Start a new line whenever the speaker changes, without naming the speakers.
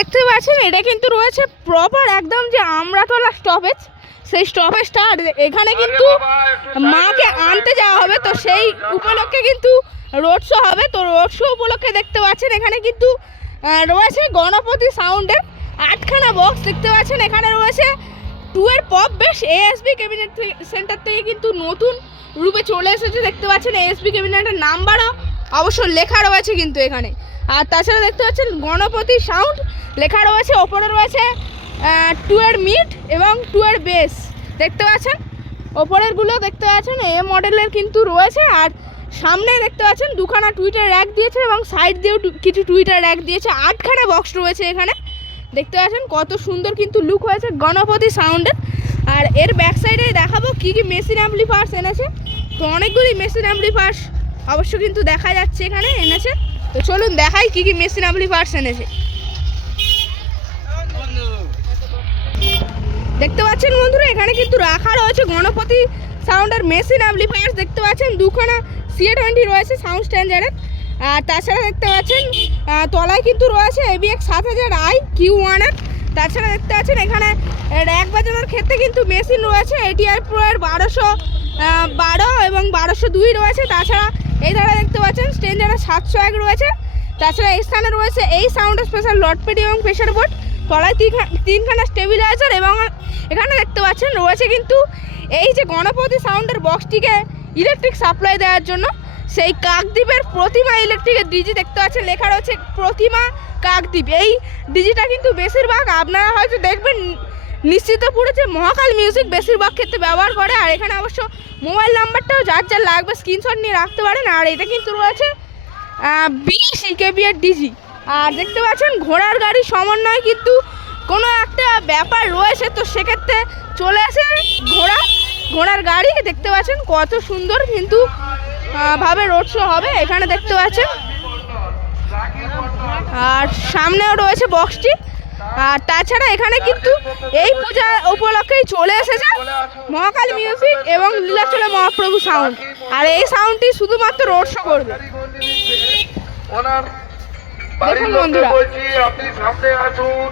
দেখতে পাচ্ছেন এটা কিন্তু রয়েছে প্রপার একদম যে আমরাতলা স্টপেজ সেই স্টপেজটা আর এখানে কিন্তু মাকে আনতে যাওয়া হবে তো সেই উপলক্ষে কিন্তু রোড শো হবে। তো রোড শো উপলক্ষে দেখতে পাচ্ছেন এখানে কিন্তু রয়েছে গণপতি সাউন্ডের আটখানা বক্স দেখতে পাচ্ছেন এখানে রয়েছে টু এর পপ বেশ এএসবি ক্যাবিনেট সেন্টার থেকে কিন্তু নতুন রূপে চলে এসেছে। দেখতে পাচ্ছেন এএসবি ক্যাবিনেটের নাম্বারও অবশ্য লেখা রয়েছে কিন্তু এখানে। আর তাছাড়া দেখতে পাচ্ছেন গণপতি সাউন্ড লেখা রয়েছে, ওপরে রয়েছে টু এর মিড এবং টু এর বেস। দেখতে পাচ্ছেন? ওপরেরগুলো দেখতে পাচ্ছেন, এ মডেলের কিন্তু রয়েছে, আর সামনে দেখতে পাচ্ছেন দুখানা টুইটার র্যাক দিয়েছে এবং সাইড দিয়েও কিছু টুইটার র্যাক দিয়েছে, আটখানা বক্স রয়েছে এখানে। দেখতে পাচ্ছেন কত সুন্দর কিন্তু লুক হয়েছে গণপতি সাউন্ডের। আর এর ব্যাক সাইডে দেখাবো কী কী মেশিন অ্যাম্পলিফায়ার্স এনেছে। তো অনেকগুলি মেশিন অ্যাম্পলিফায়ার্স অবশ্য কিন্তু দেখা যাচ্ছে এখানে এনেছে। তো চলুন দেখাই কী কী মেশিন অ্যাম্পলিফায়ার্স এনেছে দেখতে পাচ্ছেন বন্ধুরা, এখানে কিন্তু রাখা রয়েছে গণপতি সাউন্ডের মেশিন অ্যাম্পলিফায়ার্স দেখতে পাচ্ছেন দুখানা সিএ টোয়েন্টি রয়েছে সাউন্ড স্ট্যান্ডার্ডের আর তাছাড়া দেখতে পাচ্ছেন তলায় কিন্তু রয়েছে এবিএক্স সাত হাজার আই কিউ ওয়ানের তাছাড়া দেখতে পাচ্ছেন, এখানে র্যাক বাজানোর ক্ষেত্রে কিন্তু মেশিন রয়েছে এটিআই প্রো এর বারোশো বারো এবং বারোশো দুই রয়েছে। তাছাড়া এই ধারা দেখতে পাচ্ছেন স্ট্যান্ডার্ডের সাতশো এক রয়েছে, তাছাড়া এই স্থানে রয়েছে এই সাউন্ড স্পেশাল লটপেডি এবং প্রেশার বোর্ড তলায় তিনখা- তিনখানা স্টেবিলাইজার এবং এখানে দেখতে পাচ্ছেন, রয়েছে কিন্তু এই যে গণপতি সাউন্ডের বক্সটিকে ইলেকট্রিক সাপ্লাই দেওয়ার জন্য। সেই কাকদ্বীপের প্রতিমা ইলেকট্রিকের ডিজি দেখতে পাচ্ছেন, লেখা রয়েছে প্রতিমা কাকদ্বীপ। এই ডিজিটা কিন্তু বেশিরভাগ আপনারা হয়তো দেখবেন নিশ্চিতপুরে যে মহাকাল মিউজিক বেশিরভাগ ক্ষেত্রে ব্যবহার করে, আর এখানে অবশ্য মোবাইল নাম্বারটাও যার যার লাগবে স্ক্রিনশট নিয়ে রাখতে পারেন, আর এটা কিন্তু রয়েছে বিএসি কেবিএর ডিজি আর দেখতে পাচ্ছেন, ঘোড়ার গাড়ি সমন্বয় কিন্তু কোনো একটা ব্যাপার রয়েছে, তো সেক্ষেত্রে চলে আসে ঘোড়া, ঘোড়ার গাড়ি। দেখতে পাচ্ছেন, কত সুন্দর কিন্তু ভাবে রোড শো হবে। এখানে দেখতে পাচ্ছেন, আর সামনেও রয়েছে বক্সটি আর তাছাড়া এখানে কিন্তু এই পূজা উপলক্ষেই চলে এসেছে মহাকাল মিউজিক এবং লীলাচলে মহাপ্রভু সাউন্ড আর এই সাউন্ডটি শুধুমাত্র রোড শো করবে। দেখুন বন্ধুরা।
আপনি সামনে আসুন।